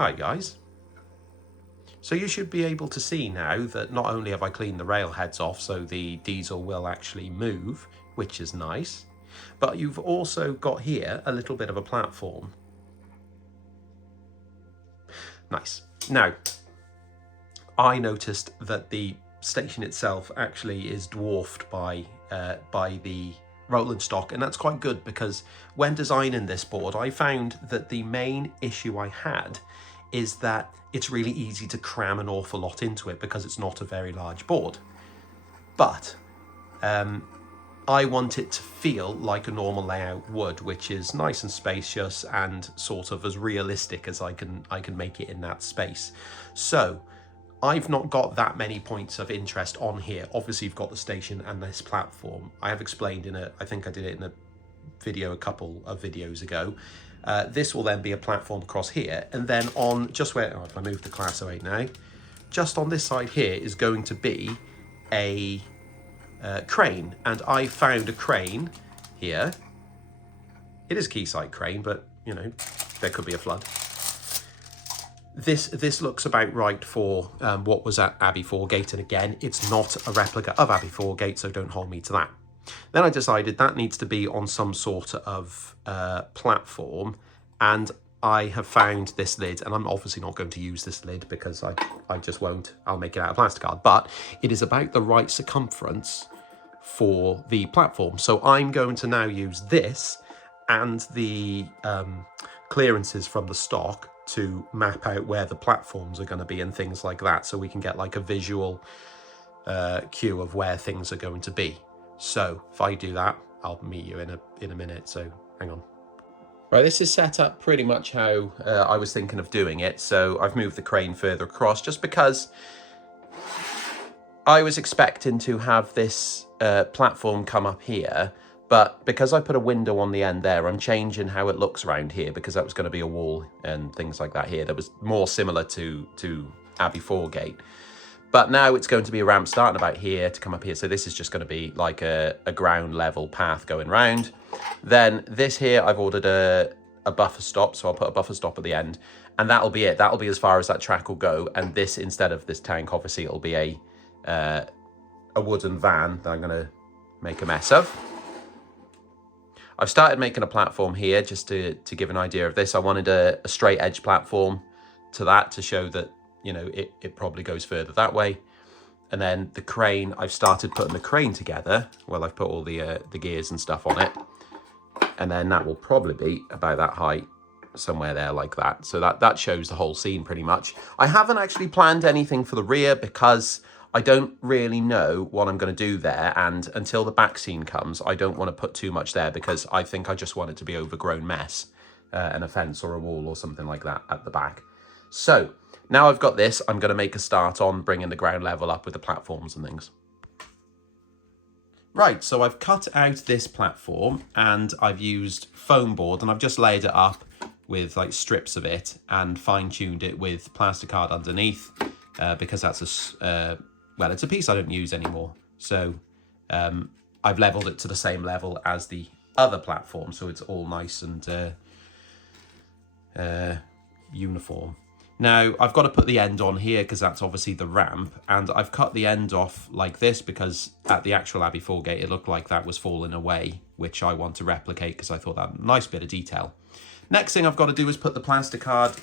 Hi guys. So you should be able to see now that not only have I cleaned the rail heads off so the diesel will actually move, which is nice, but you've also got here a little bit of a platform. Nice. Now, I noticed that the station itself actually is dwarfed by the rolling stock, and that's quite good because when designing this board I found that the main issue I had is that it's really easy to cram an awful lot into it because it's not a very large board. But I want it to feel like a normal layout would, which is nice and spacious and sort of as realistic as I can make it in that space. So I've not got that many points of interest on here. Obviously you've got the station and this platform. I have explained I think I did it in a video a couple of videos ago. This will then be a platform across here, and then on just where, if I move the Class 08 now, just on this side here is going to be a crane, and I found a crane here. It is quayside crane, but you know, there could be a flood. This looks about right for what was at Abbey Foregate, and again, it's not a replica of Abbey Foregate, so don't hold me to that. Then I decided that needs to be on some sort of platform, and I have found this lid, and I'm obviously not going to use this lid because I just won't. I'll make it out of plastikard, but it is about the right circumference for the platform. So I'm going to now use this and the clearances from the stock to map out where the platforms are going to be and things like that, so we can get like a visual cue of where things are going to be. So if I do that, I'll meet you in a minute, so hang on. Right, this is set up pretty much how I was thinking of doing it. So I've moved the crane further across just because I was expecting to have this platform come up here, but because I put a window on the end there, I'm changing how it looks around here because that was going to be a wall and things like that here. That was more similar to Abbey Foregate. But now it's going to be a ramp starting about here to come up here. So this is just going to be like a ground level path going round. Then this here, I've ordered a buffer stop. So I'll put a buffer stop at the end, and that'll be it. That'll be as far as that track will go. And this, instead of this tank, obviously it'll be a wooden van that I'm going to make a mess of. I've started making a platform here just to give an idea of this. I wanted a straight edge platform to that to show that, you know, it probably goes further that way. And then the crane, I've started putting the crane together. Well, I've put all the gears and stuff on it. And then that will probably be about that height, somewhere there like that. So that shows the whole scene pretty much. I haven't actually planned anything for the rear because I don't really know what I'm going to do there. And until the back scene comes, I don't want to put too much there because I think I just want it to be overgrown mess and a fence or a wall or something like that at the back. So now I've got this, I'm going to make a start on bringing the ground level up with the platforms and things. Right, so I've cut out this platform and I've used foam board, and I've just laid it up with like strips of it and fine-tuned it with plastikard underneath because that's well, it's a piece I don't use anymore. So I've leveled it to the same level as the other platform, so it's all nice and uniform. Now, I've got to put the end on here because that's obviously the ramp, and I've cut the end off like this because at the actual Abbey Foregate, it looked like that was falling away, which I want to replicate because I thought that a nice bit of detail. Next thing I've got to do is put the plastikard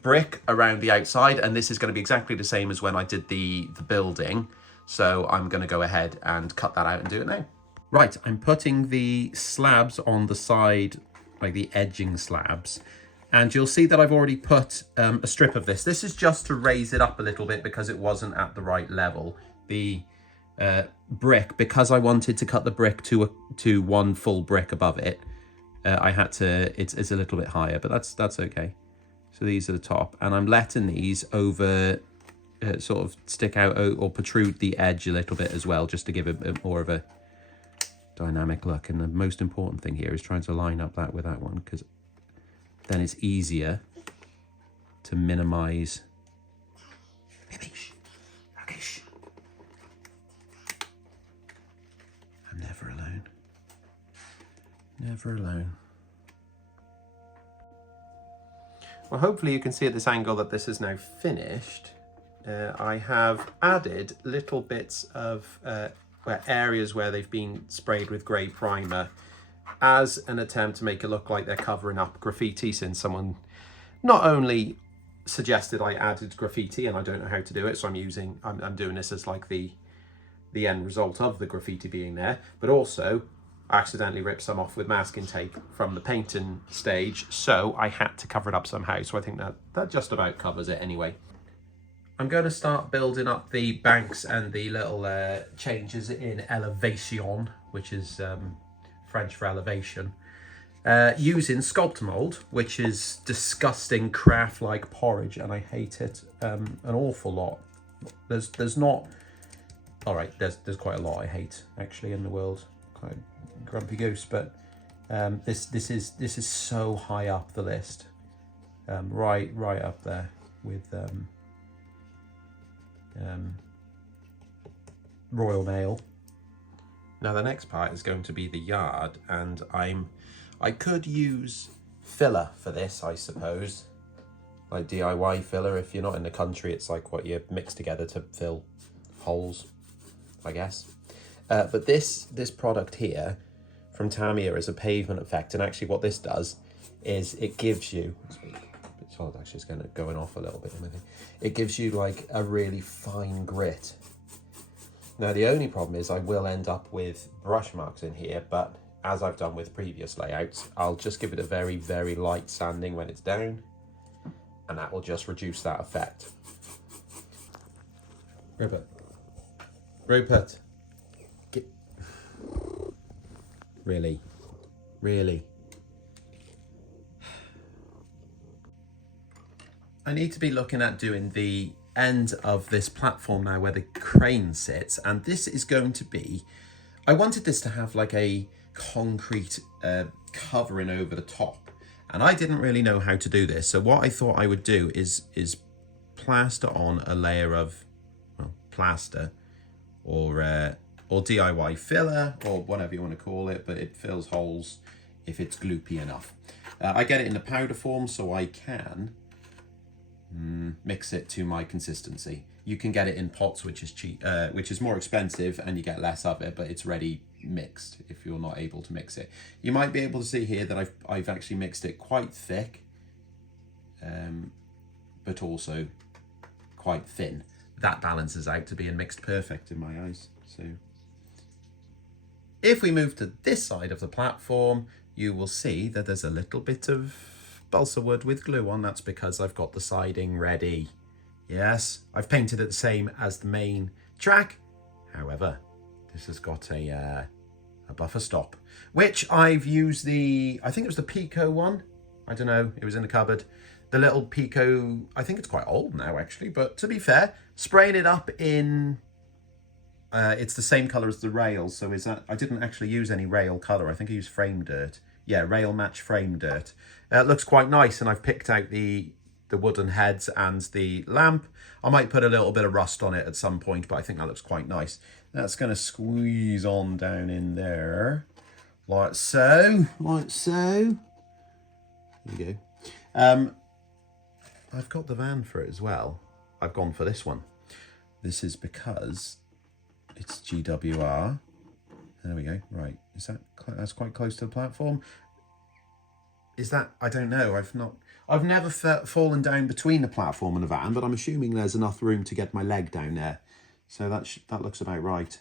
brick around the outside, and this is going to be exactly the same as when I did the building. So I'm going to go ahead and cut that out and do it now. Right, I'm putting the slabs on the side, like the edging slabs. And you'll see that I've already put a strip of this. This is just to raise it up a little bit because it wasn't at the right level. The brick, because I wanted to cut the brick to one full brick above it, I had to, it's a little bit higher, but that's okay. So these are the top, and I'm letting these over sort of stick out or protrude the edge a little bit as well, just to give it more of a dynamic look. And the most important thing here is trying to line up that with that one, because then it's easier to minimize. I'm never alone. Never alone. Well, hopefully you can see at this angle that this is now finished. I have added little bits of areas where they've been sprayed with grey primer as an attempt to make it look like they're covering up graffiti, since someone not only suggested I added graffiti and I don't know how to do it, so I'm doing this as like the end result of the graffiti being there, but also I accidentally ripped some off with masking tape from the painting stage, so I had to cover it up somehow. So I think that just about covers it anyway. I'm going to start building up the banks and the little changes in elevation, which is French for elevation, using sculpt mold, which is disgusting craft-like porridge, and I hate it an awful lot. There's not, all right, there's quite a lot I hate actually in the world. Quite grumpy goose, but this is so high up the list, right up there with Royal Mail. Now the next part is going to be the yard, and I could use filler for this, I suppose, like DIY filler. If you're not in the country, it's like what you mix together to fill holes, I guess. But this product here from Tamiya is a pavement effect, and actually what this does is it gives you, it's actually it's going off a little bit, it gives you like a really fine grit. Now the only problem is I will end up with brush marks in here, but as I've done with previous layouts, I'll just give it a very, very light sanding when it's down, and that will just reduce that effect. Rupert. Really? I need to be looking at doing the end of this platform now where the crane sits, and this is going to be, I wanted this to have like a concrete covering over the top, and I didn't really know how to do this, so what I thought I would do is plaster on a layer of, well, plaster or DIY filler, or whatever you want to call it, but it fills holes if it's gloopy enough. I get it in the powder form, so I can mix it to my consistency. You can get it in pots, which is cheap, which is more expensive, and you get less of it, but it's ready mixed if you're not able to mix it. You might be able to see here that I've actually mixed it quite thick, but also quite thin. That balances out to being mixed perfect in my eyes. So if we move to this side of the platform, you will see that there's a little bit of balsa wood with glue on. That's because I've got the siding ready. Yes, I've painted it the same as the main track. However, this has got a buffer stop, which I've used I think it was the Pico one. I don't know, it was in the cupboard. The little Pico, I think it's quite old now actually, but to be fair, spraying it up in, it's the same color as the rails. So I didn't actually use any rail color. I think I used frame dirt. Yeah, rail match frame dirt. It looks quite nice, and I've picked out the wooden heads and the lamp. I might put a little bit of rust on it at some point, but I think that looks quite nice. That's going to squeeze on down in there, like so, There you go. I've got the van for it as well. I've gone for this one. This is because it's GWR. There we go. Right, that's quite close to the platform. Is that, I don't know. I've never fallen down between the platform and the van, but I'm assuming there's enough room to get my leg down there. So that looks about right.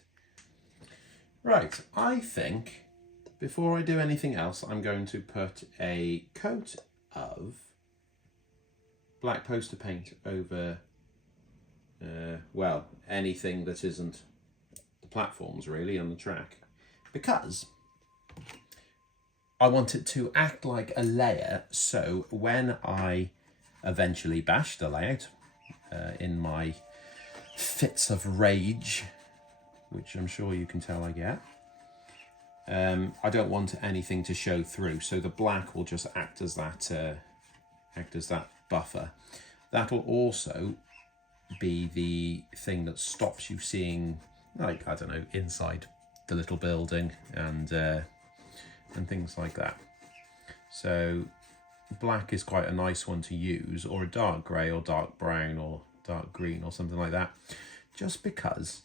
Right, I think before I do anything else, I'm going to put a coat of black poster paint over, well, anything that isn't the platforms really on the track, because I want it to act like a layer, so when I eventually bash the layout in my fits of rage, which I'm sure you can tell I get, I don't want anything to show through, so the black will just act as that buffer. That'll also be the thing that stops you seeing, like, I don't know, inside the little building and things like that. So black is quite a nice one to use, or a dark grey or dark brown or dark green or something like that, just because,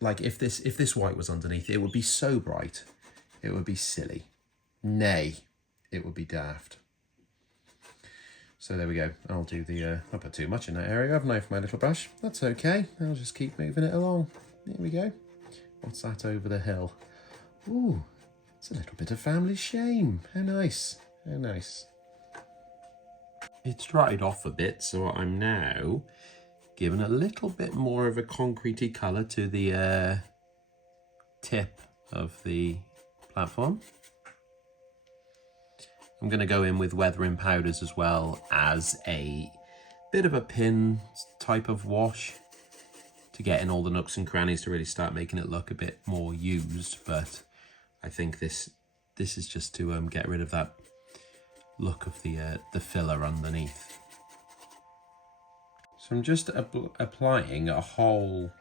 like, if this white was underneath, it would be so bright, it would be silly. Nay, it would be daft. So there we go. I'll do the, I put too much in that area, haven't I, for my little brush? That's okay. I'll just keep moving it along. There we go. What's that over the hill? Ooh, it's a little bit of family shame. How nice. How nice. It's dried off a bit, so I'm now giving a little bit more of a concretey colour to the tip of the platform. I'm going to go in with weathering powders as well as a bit of a pin type of wash to get in all the nooks and crannies to really start making it look a bit more used. But I think this is just to get rid of that look of the filler underneath. So I'm just applying a whole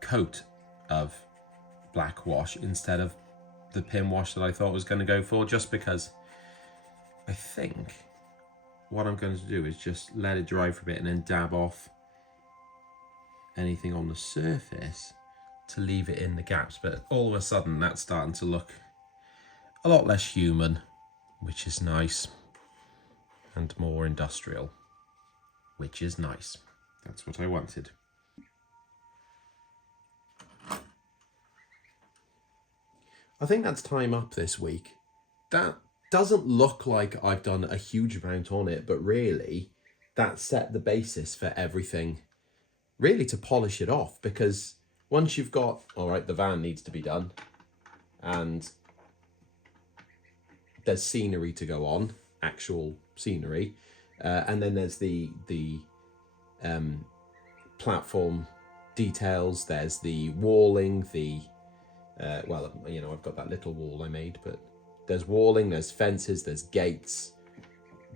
coat of black wash instead of the pin wash that I thought I was going to go for, just because I think what I'm going to do is just let it dry for a bit and then dab off anything on the surface to leave it in the gaps. But all of a sudden that's starting to look a lot less human, which is nice, and more industrial, which is nice. That's what I wanted. I think that's time up this week. That doesn't look like I've done a huge amount on it, but really that set the basis for everything, really, to polish it off. Because once you've got, all right, the van needs to be done and there's scenery to go on, actual scenery, and then there's the platform details, there's the walling, well, you know, I've got that little wall I made, but there's walling, there's fences, there's gates,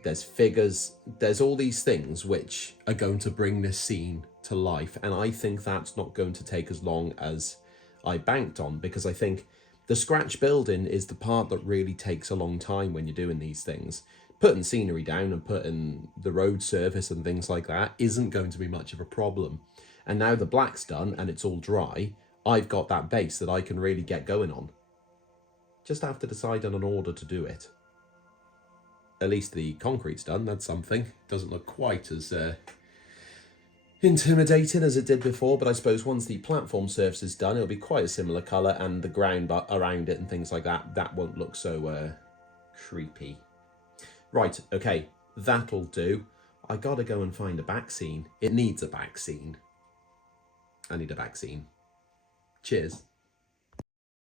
there's figures, there's all these things which are going to bring this scene to life. And I think that's not going to take as long as I banked on, because I think the scratch building is the part that really takes a long time when you're doing these things. Putting scenery down and putting the road surface and things like that isn't going to be much of a problem. And now the black's done and it's all dry, I've got that base that I can really get going on. Just have to decide on an order to do it. At least the concrete's done, that's something. Doesn't look quite as intimidating as it did before, but I suppose once the platform surface is done, it'll be quite a similar colour, and the ground around it and things like that, that won't look so creepy. Right, okay, that'll do. I gotta go and find a back scene. It needs a back scene. I need a back scene. Cheers.